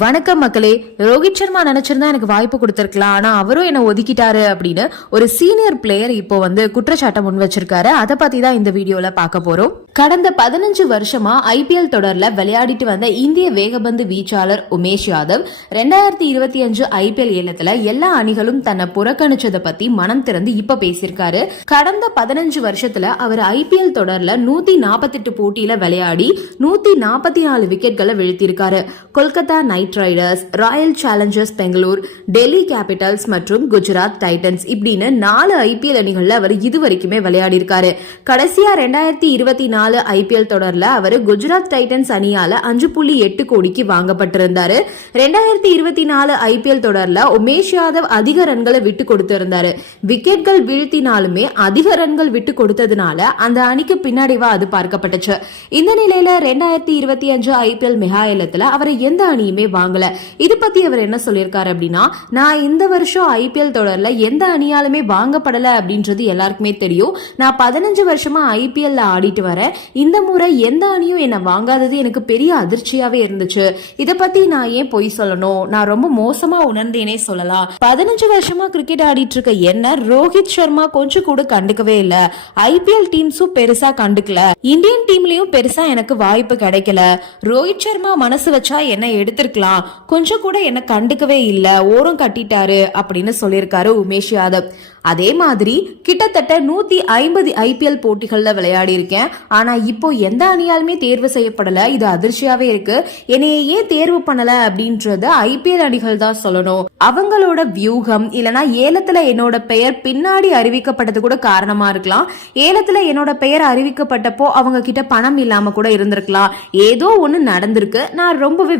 வணக்கம் மக்களே ரோஹித் சர்மா நினைச்சிருந்தா எனக்கு வாய்ப்பு கொடுத்துருக்கலாம் ஆனா அவரும் என்ன ஒதுக்கிட்டாரு அப்படின்னு ஒரு சீனியர் பிளேயர் இப்போ வந்து குற்றச்சாட்டை முன் வச்சிருக்காரு. அதை பத்தி தான் இந்த வீடியோல பார்க்க போறோம். கடந்த பதினஞ்சு வருஷமா ஐபிஎல் தொடர்ல விளையாடிட்டு வந்த இந்திய வேகபந்து வீச்சாளர் உமேஷ் யாதவ் ரெண்டாயிரத்தி இருபத்தி அஞ்சு ஐபிஎல் ஏலத்துல எல்லா அணிகளும் தன்னை புறக்கணிச்சதை பத்தி மனம் திறந்து இப்ப பேசியிருக்காரு. கடந்த பதினஞ்சு வருஷத்துல அவர் ஐபிஎல் தொடர்ல நூத்தி நாற்பத்தெட்டு போட்டியில விளையாடி நூத்தி நாற்பத்தி நாலு விக்கெட்களை வீழ்த்தியிருக்காரு. Kolkata knight riders royal challengers Bangalore Delhi capitals மற்றும் குஜராத் டைட்டன்ஸ் இப்படின்னு நாலு ஐபிஎல் அணிகள்ல அவர் இதுவரைக்குமே விளையாடி இருக்காரு கடைசியா ரெண்டாயிரத்தி இருபத்தி நாலு ஐபிஎல் தொடர்ல அவர் குஜராத் டைட்டன்ஸ் அணியால அஞ்சு புள்ளி எட்டு கோடிக்கு வாங்கப்பட்டிருந்தாரு. ரெண்டாயிரத்தி இருபத்தி நாலு ஐபிஎல் தொடர்ல உமேஷ் யாதவ் அதிக ரன்களை விட்டு கொடுத்திருந்தாரு. விக்கெட்கள் வீழ்த்தினாலுமே அதிக ரன்கள் விட்டு கொடுத்ததுனால அந்த அணிக்கு பின்னாடிவா அது பார்க்கப்பட்டுச்சு. இந்த நிலையில ரெண்டாயிரத்தி இருபத்தி அஞ்சு ஐபிஎல் மெகா ஏலத்துல அவரை எந்த அணியுமே வாங்கல. இது பத்தி அவர் என்ன சொல்லியிருக்காரு அப்படின்னா நான் இந்த வருஷம் ஐபிஎல் தொடர்ல எந்த அணியாலுமே வாங்கப்படல அப்படின்றது எல்லாருக்குமே தெரியும். நான் பதினஞ்சு வருஷமா ஐபிஎல்ல ஆடிட்டு வரேன் இந்த முறை எந்த அணியும் என்னை வாங்காதது எனக்கு பெரிய அதிர்ச்சியாவே இருந்துச்சு. இதை பத்தி நான் ஏன் பொய் சொல்லணும்? நான் ரொம்ப மோசமா உணர்ந்தேனே சொல்லலாம். பதினஞ்சு வருஷமா கிரிக்கெட் ஆடிட்டு இருக்க என்ன ரோஹித் சர்மா கொஞ்சம் கூட கண்டுக்கவே இல்ல. ஐபிஎல் டீம்ஸும் பெருசா கண்டுக்கல. இந்தியன் டீம்லயும் பெருசா எனக்கு வாய்ப்பு கிடைக்கல. ரோஹித் சர்மா மனசு வச்சா என்ன எடுத்திருக்கலாம் கொஞ்சம் கூட என்ன கண்டுக்கவே இல்ல. ஓரம் கட்டிட்டாரு அப்படின்னு சொல்லியிருக்காரு உமேஷ் யாதவ். அதே மாதிரி கிட்டத்தட்ட நூத்தி ஐம்பது ஐபிஎல் போட்டிகள்ல விளையாடி இருக்கேன் ஆனா இப்போ எந்த அணியாலுமே தேர்வு செய்யப்படல. இது அதிர்ச்சியாவே இருக்கு. என்னைய ஏன் தேர்வு பண்ணல அப்படின்றது ஐபிஎல் அணிகள் தான் சொல்லணும். அவங்களோட வியூகம் இல்லனா ஏலத்துல என்னோட பெயர் பின்னாடி அறிவிக்கப்பட்டது கூட காரணமா இருக்கலாம். ஏலத்துல என்னோட பெயர் அறிவிக்கப்பட்டப்போ அவங்க கிட்ட பணம் இல்லாம கூட இருந்திருக்கலாம். ஏதோ ஒண்ணு நடந்திருக்கு. நான் ரொம்பவே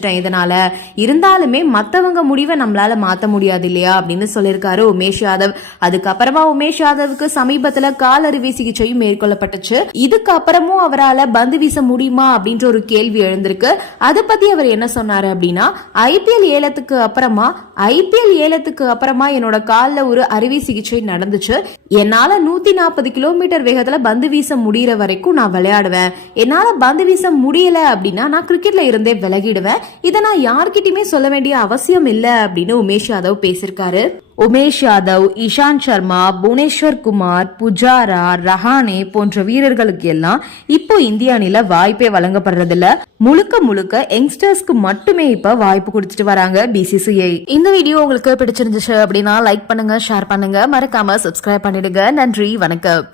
வெறுப்படைஞ்சிட்டேன் இதனால இருந்தாலுமே மத்தவங்க முடிவை நம்மளால மாத்த முடியாது இல்லையா? அப்படின்னு சொல்லியிருக்காரு உமேஷ் யாதவ். அதுக்கப்புறமா உமேஷ் யாதவுக்கு சமீபத்துல கால் அறுவை சிகிச்சையும் மேற்கொள்ளப்பட்டுச்சு. இதுக்கப்புறமும் அவரால் பந்து வீச முடியுமா அப்படின்ற ஒரு கேள்வி எழுந்திருக்கு. அதை பத்தி அவர் என்ன சொன்னாரு அப்படின்னா ஐபிஎல் ஏலத்துக்கு அப்புறமா ஐபிஎல் ஏலத்துக்கு அப்புறமா என்னோட காலில் ஒரு அறுவை சிகிச்சை நடந்துச்சு. என்னால நூத்தி நாற்பது கிலோமீட்டர் வேகத்துல பந்து வீச முடியற வரைக்கும் நான் விளையாடுவேன். என்னால பந்து வீச முடியல அப்படின்னா நான் கிரிக்கெட்ல இருந்தே விலகிடுவேன். இதை நான் யார்கிட்டயுமே சொல்ல வேண்டிய அவசியம் இல்லை அப்படின்னு உமேஷ் யாதவ் பேசியிருக்காரு. உமேஷ் யாதவ் இஷாந்த் சர்மா புவனேஸ்வர் குமார் புஜாரா ரஹானே போன்ற வீரர்களுக்கு எல்லாம் இப்போ இந்திய அணில வாய்ப்பே வழங்கப்படுறதில்ல. முழுக்க முழுக்க யங்ஸ்டர்ஸ்க்கு மட்டுமே இப்ப வாய்ப்பு கொடுத்துட்டு வராங்க பிசிசிஐ இந்த வீடியோ உங்களுக்கு பிடிச்சிருந்துச்சு அப்படின்னா லைக் பண்ணுங்க ஷேர் பண்ணுங்க. மறக்காம சப்ஸ்கிரைப் பண்ணிடுங்க. நன்றி வணக்கம்.